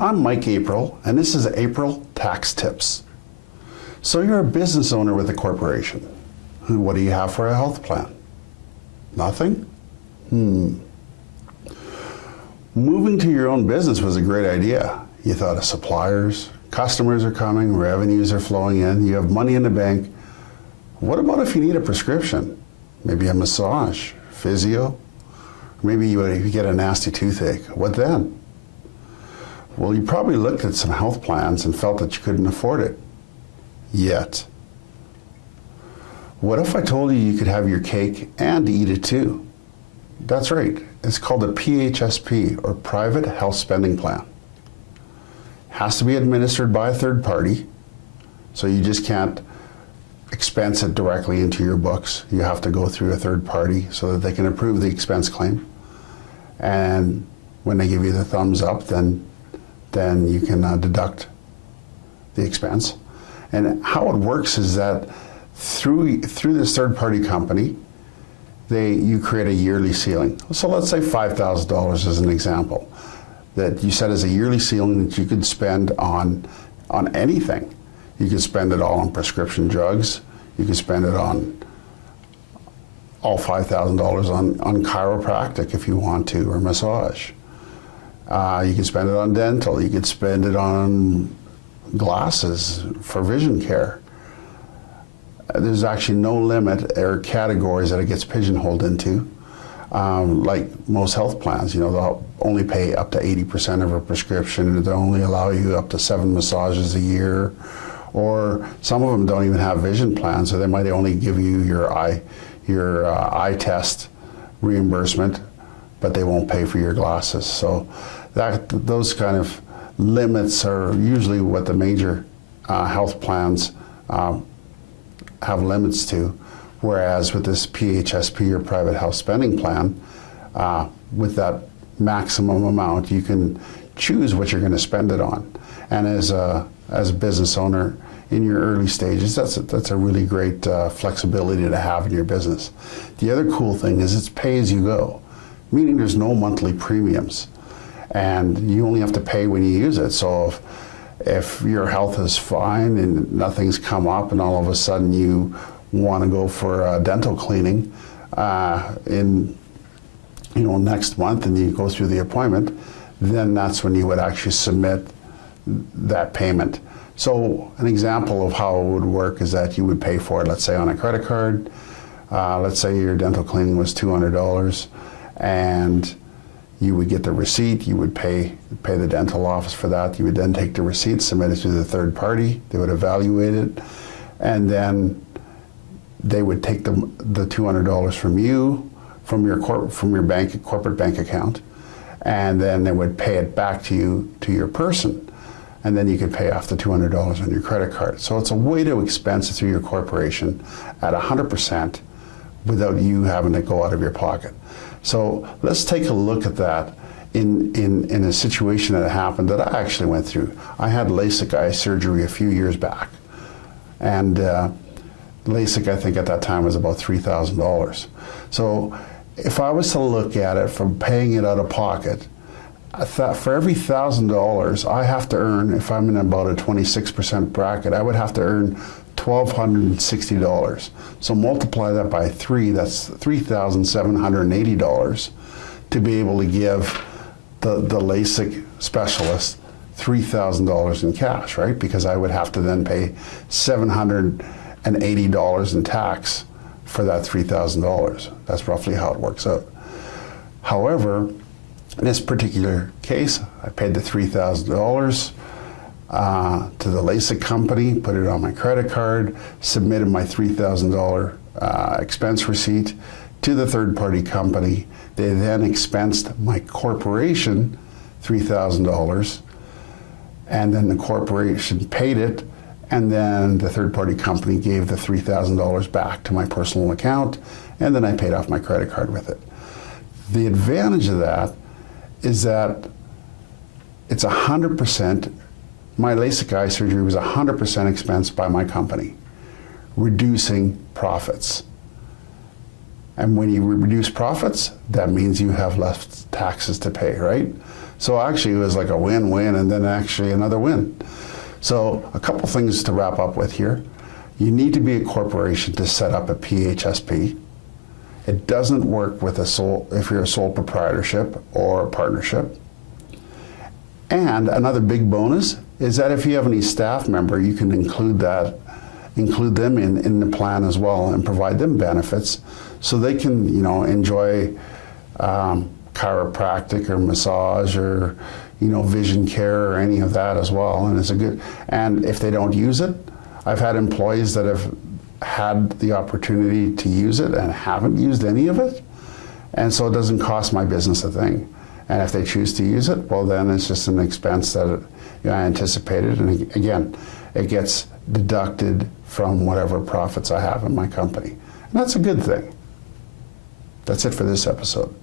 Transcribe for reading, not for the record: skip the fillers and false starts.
I'm Mike April, and this is April Tax Tips. So you're a business owner with a corporation. And what do you have for a health plan? Nothing? Moving to your own business was a great idea. You thought of suppliers, customers are coming, revenues are flowing in, you have money in the bank. What about if you need a prescription? Maybe a massage, physio? Maybe you get a nasty toothache. What then? Well, you probably looked at some health plans and felt that you couldn't afford it. Yet. What if I told you you could have your cake and eat it too? That's right. It's called a PHSP, or Private Health Spending Plan. Has to be administered by a third party, so you just can't expense it directly into your books. You have to go through a third party so that they can approve the expense claim. And when they give you the thumbs up, then you can deduct the expense. And how it works is that through this third party company, you create a yearly ceiling. So let's say $5,000 as an example, that you set as a yearly ceiling that you could spend on anything. You could spend it all on prescription drugs. You could spend it on all $5,000 on chiropractic if you want to, or massage. You could spend it on dental. You could spend it on glasses for vision care. There's actually no limit or categories that it gets pigeonholed into. Like most health plans, they'll only pay up to 80% of a prescription. They'll only allow you up to 7 massages a year. Or some of them don't even have vision plans, so they might only give you your eye test reimbursement, but they won't pay for your glasses. So those kind of limits are usually what the major health plans have limits to, whereas with this PHSP, or Private Health Spending Plan, with that maximum amount, you can choose what you're going to spend it on. And as a business owner in your early stages, that's a really great flexibility to have in your business. The other cool thing is it's pay as you go, meaning there's no monthly premiums, and you only have to pay when you use it. So if your health is fine and nothing's come up and all of a sudden you want to go for dental cleaning in next month, and you go through the appointment, then that's when you would actually submit that payment. So an example of how it would work is that you would pay for it, let's say on a credit card. Let's say your dental cleaning was $200, and you would get the receipt. You would pay the dental office for that. You would then take the receipt, submit it to the third party. They would evaluate it, and then they would take the $200 from you, from your corporate bank account, and then they would pay it back to you, to your person, and then you could pay off the $200 on your credit card. So it's a way to expense it through your corporation at 100% without you having to go out of your pocket. So let's take a look at that in a situation that happened that I actually went through. I had LASIK eye surgery a few years back, and LASIK, I think at that time, was about $3,000. So if I was to look at it from paying it out of pocket, for every $1,000 I have to earn, if I'm in about a 26% bracket, I would have to earn $1,260. So multiply that by 3, that's $3,780 to be able to give the LASIK specialist $3,000 in cash, right? Because I would have to then pay $780 in tax for that $3,000. That's roughly how it works out. However, in this particular case, I paid the $3,000 to the LASIK company, put it on my credit card, submitted my $3,000 expense receipt to the third-party company. They then expensed my corporation $3,000, and then the corporation paid it, and then the third-party company gave the $3,000 back to my personal account, and then I paid off my credit card with it. The advantage of that is that it's 100%, my LASIK eye surgery was 100% expensed by my company, reducing profits. And when you reduce profits, that means you have less taxes to pay, right? So actually it was like a win-win and then actually another win. So a couple things to wrap up with here. You need to be a corporation to set up a PHSP. It doesn't work with if you're a sole proprietorship or a partnership. And another big bonus is that if you have any staff member, you can include them in the plan as well and provide them benefits so they can, enjoy chiropractic or massage or, vision care or any of that as well. And if they don't use it, I've had employees that have had the opportunity to use it and haven't used any of it. And so it doesn't cost my business a thing. And if they choose to use it, well, then it's just an expense that I anticipated. And again, it gets deducted from whatever profits I have in my company. And that's a good thing. That's it for this episode.